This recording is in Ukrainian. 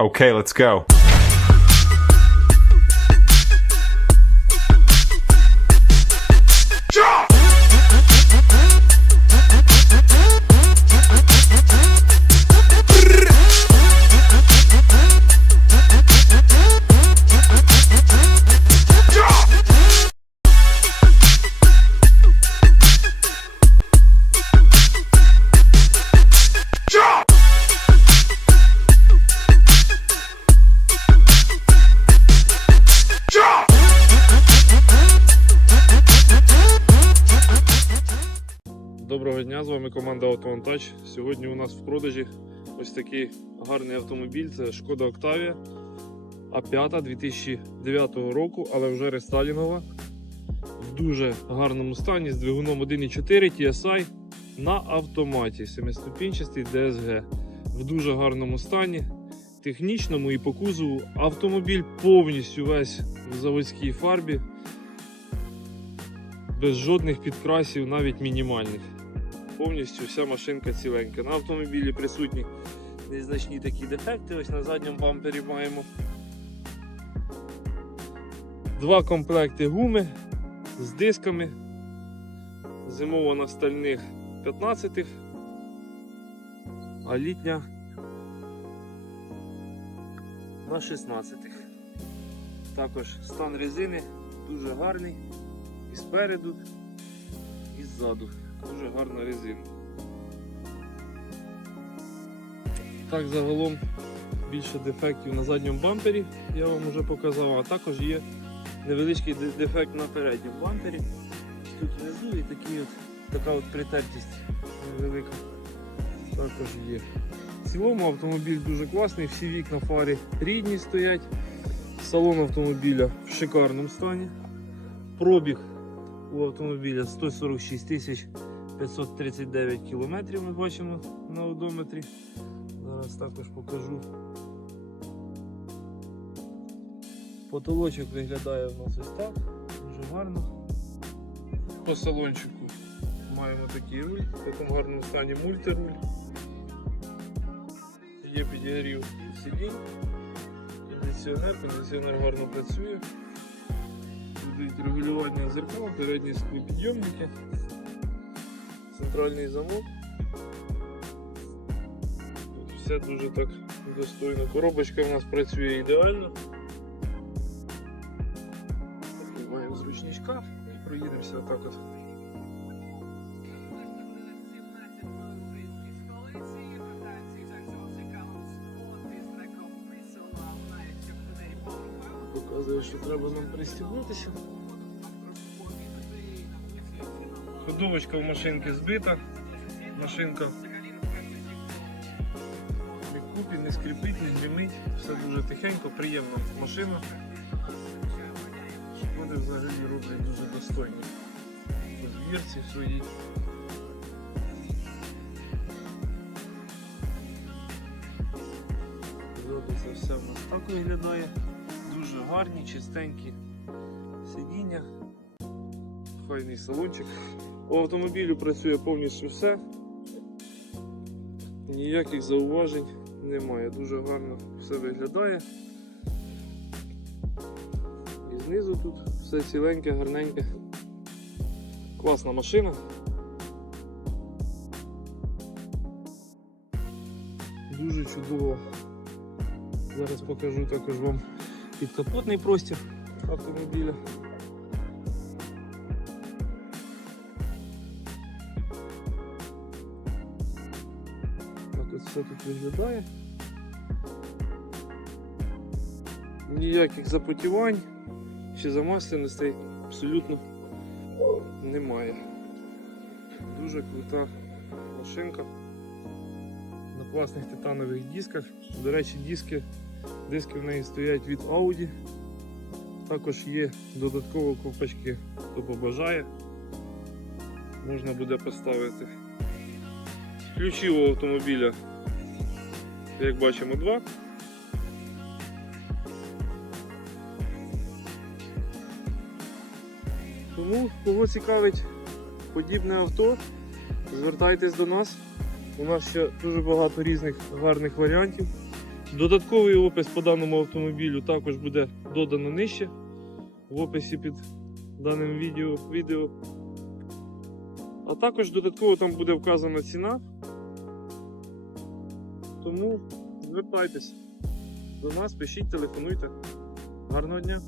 Okay, let's go. Доброго дня, з вами команда Автомонтаж. Сьогодні у нас в продажі ось такий гарний автомобіль. Це Шкода Octavia А5 2009 року, але вже рестайлінгова. В дуже гарному стані з двигуном 1.4 TSI на автоматі. Семиступінчастий DSG. В дуже гарному стані. Технічному і по кузову автомобіль повністю весь в заводській фарбі. Без жодних підкрасів, навіть мінімальних повністю вся машинка ціленька. На автомобілі присутні незначні такі дефекти. Ось на задньому бампері маємо. Два комплекти гуми з дисками. Зимова на стальних 15 а літня на 16-х. Також стан резини дуже гарний і спереду, і ззаду. Дуже гарна резина. Так, загалом більше дефектів на задньому бампері, я вам вже показав, а також є невеличкий дефект на передньому бампері. Тут внизу і такі от, така от притертість невелика також є. В цілому автомобіль дуже класний, всі вікна фарі рідні стоять. Салон автомобіля в шикарному стані. Пробіг у автомобіля 146 тисяч 539 кілометрів ми бачимо на одометрі. Зараз також покажу. Потолочок виглядає в нас ось так, дуже гарно. По салончику маємо такий руль, в такому гарному стані мультируль. Є підігрів сидінь, кондиціонер, кондиціонер гарно працює. Будуть регулювання зеркал, передні склопідйомники, центральний замок. Тут все дуже так достойно. Коробочка в нас працює ідеально. Такий Маємо зручний шкаф і проїдемося отак Показує, що треба нам пристібнутися. Ходовочка в машинки збита. Машинка не купить, не скрипить, не дзвінить. Все дуже тихенько, приємна машина. Шкоди взагалі роблять дуже достойні. Збірці своїй. Ззаду це все в нас так виглядає. Гарні, чистенькі сидіння. Файний салончик. У автомобілю працює повністю все. Ніяких зауважень немає. Дуже гарно все виглядає. І знизу тут все ціленьке, гарненьке. Класна машина. Дуже чудово. Зараз покажу також вам підкапотний простір автомобіля. Так от все тут виглядає. Ніяких запотівань чи замасленостей абсолютно немає. Дуже крута машинка на класних титанових дисках. До речі, диски, диски в неї стоять від Audi. Також є додатково ковпачки, хто побажає, можна буде поставити. Ключі у автомобіля, як бачимо, два. Тому, кого цікавить подібне авто, звертайтесь до нас. У нас ще дуже багато різних гарних варіантів. Додатковий опис по даному автомобілю також буде додано нижче в описі під даним відео. відео. А також додатково там буде вказана ціна. Тому звертайтесь до нас, пишіть, телефонуйте. Гарного дня!